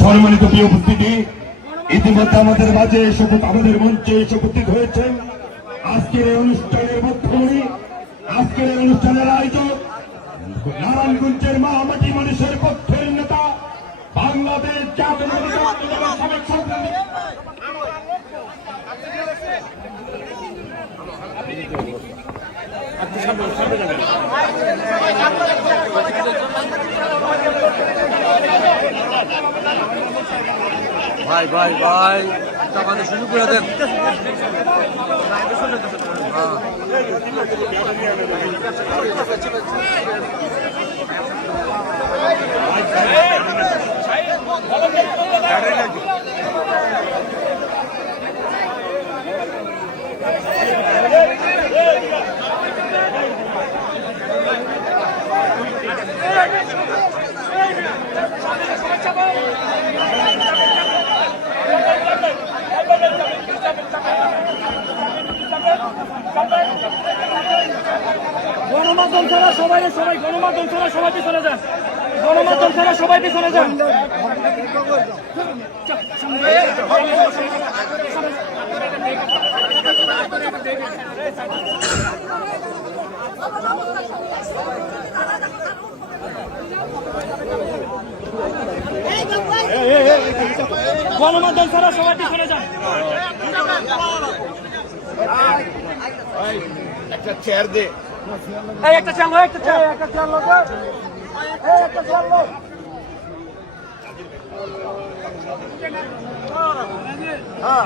সম্মানিত প্রিয় উপস্থিতি, ইতিমধ্যে আমাদের মাঝে শপথ আমাদের মঞ্চে এসে উপস্থিত হয়েছেন আজকের এই অনুষ্ঠানের মুখ্যমন্ত্রী, আজকের এই অনুষ্ঠানের আয়োজক নারায়ণগঞ্জের মহামাটি মানুষের পক্ষের নেতা, বাংলাদেশ জাতীয়তাবাদী ভাই ভাই ভাই আমাদের শুরু করে দেন হ্যাঁ। গণমাধ্যম ছাড়া সবাই সবাই গণমাধ্যম ছাড়া সবাই পিছনে যান। গণমাধ্যম ছাড়া সবাই পিছনে যান। গণমাধ্যম ছাড়া সবাই পিছনে যান এই একটা চালো একটা চালো একটা চালো এই একটা চালো হ্যাঁ